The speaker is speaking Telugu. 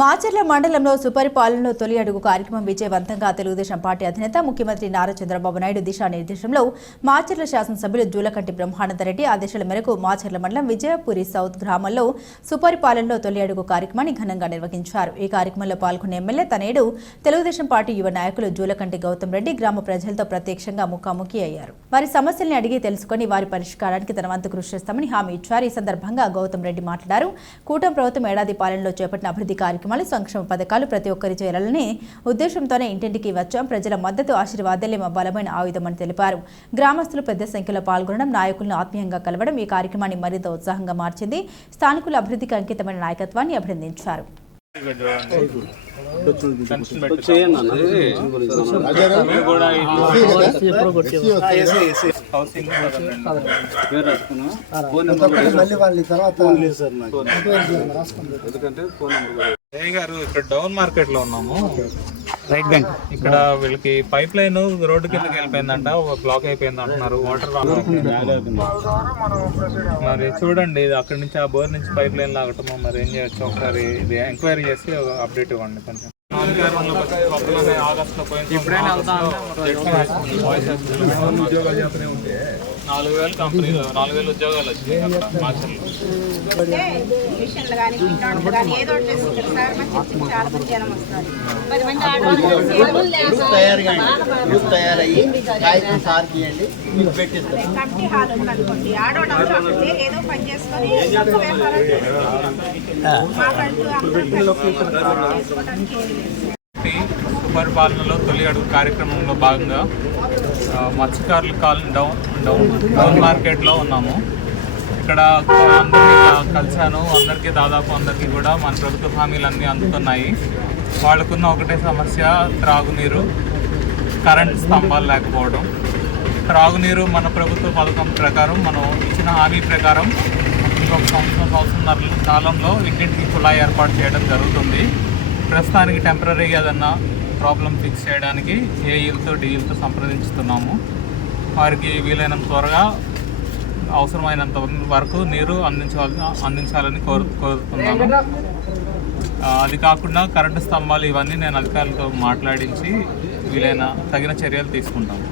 మాచర్ల మండలంలో సుపరిపాలనలో తొలి అడుగు కార్యక్రమం విజయవంతంగా తెలుగుదేశం పార్టీ అధినేత ముఖ్యమంత్రి నారా చంద్రబాబు నాయుడు దిశానిర్దేశంలో మాచర్ల శాసనసభ్యులు జూలకంటి బ్రహ్మానందరెడ్డి ఆదేశాల మేరకు మాచర్ల మండలం విజయపురి సౌత్ గ్రామంలో సుపరిపాలనలో తొలి అడుగు కార్యక్రమాన్ని ఘనంగా నిర్వహించారు. ఈ కార్యక్రమంలో పాల్గొన్న ఎమ్మెల్యే తనేడు తెలుగుదేశం పార్టీ యువ నాయకులు జూలకంటి గౌతమ్ రెడ్డి గ్రామ ప్రజలతో ప్రత్యక్షంగా ముఖాముఖి అయ్యారు. వారి సమస్యల్ని అడిగి తెలుసుకుని వారి పరిష్కారానికి తన వంతు కృషి చేస్తామని హామీ ఇచ్చారు. ఈ సందర్భంగా గౌతమ్ రెడ్డి మాట్లాడారు. కూటమి ప్రభుత్వం ఏడాది పాలనలో చేపట్టిన అభివృద్ధి కార్యక్రమాలు, సంక్షేమ పథకాలు ప్రతి ఒక్కరి చేరాలని ఉద్దేశంతోనే ఇంటింటికి వచ్చాం. ప్రజల మద్దతు ఆశీర్వాదాలే మా బలమైన ఆయుధమని తెలిపారు. గ్రామస్తులు పెద్ద సంఖ్యలో పాల్గొనడం, నాయకులను ఆత్మీయంగా కలవడం ఈ కార్యక్రమాన్ని మరింత ఉత్సాహంగా మార్చింది. స్థానికుల అభివృద్ధికి అంకితమైన నాయకత్వాన్ని అభినందించారు. ఇక్కడ డౌన్ మార్కెట్ లో ఉన్నాము. రైట్ బ్యాంక్ ఇక్కడ వీళ్ళకి పైప్ లైన్ రోడ్డు కిందకి వెళ్ళిపోయిందంట, ఒక బ్లాక్ అయిపోయింది అంటున్నారు. వాటర్ మరి చూడండి, అక్కడి నుంచి ఆ బోర్ నుంచి పైప్ లైన్ లాగటము, మరి ఏం చేయొచ్చు ఒకసారి ఇది ఎంక్వైరీ చేసి అప్డేట్ ఇవ్వండి. కొంచెం 4,000 కంపెనీలో 4,000 ఉద్యోగాలు వచ్చినాయి అక్కడ మాచర్లో. సుపరిపాలనలో తొలి అడుగు కార్యక్రమంలో భాగంగా మత్స్యకారుల కాలనీ డౌన్ మార్కెట్లో ఉన్నాము. ఇక్కడ అందరికీ కలిశాను. అందరికీ కూడా మన ప్రభుత్వ హామీలన్నీ అందుతున్నాయి. వాళ్ళకున్న ఒకటే సమస్య త్రాగునీరు, కరెంట్ స్తంభాలు లేకపోవడం. త్రాగునీరు మన ప్రభుత్వ పథకం ప్రకారం, మనం ఇచ్చిన హామీ ప్రకారం ఇంకొక సంవత్సరం కాలంలో ఇంటింటికి కుళాయి ఏర్పాటు చేయడం జరుగుతుంది. ప్రస్తుతానికి టెంపరీగా ఏదన్నా ప్రాబ్లం ఫిక్స్ చేయడానికి ఏఈలతో డిఈలతో సంప్రదించుతున్నాము. వారికి వీలైనంత త్వరగా అవసరమైనంత వరకు నీరు అందించాలని కోరుతున్నాము. అది కాకుండా కరెంటు స్తంభాలు ఇవన్నీ నేను అధికారులతో మాట్లాడించి వీలైన తగిన చర్యలు తీసుకుంటాము.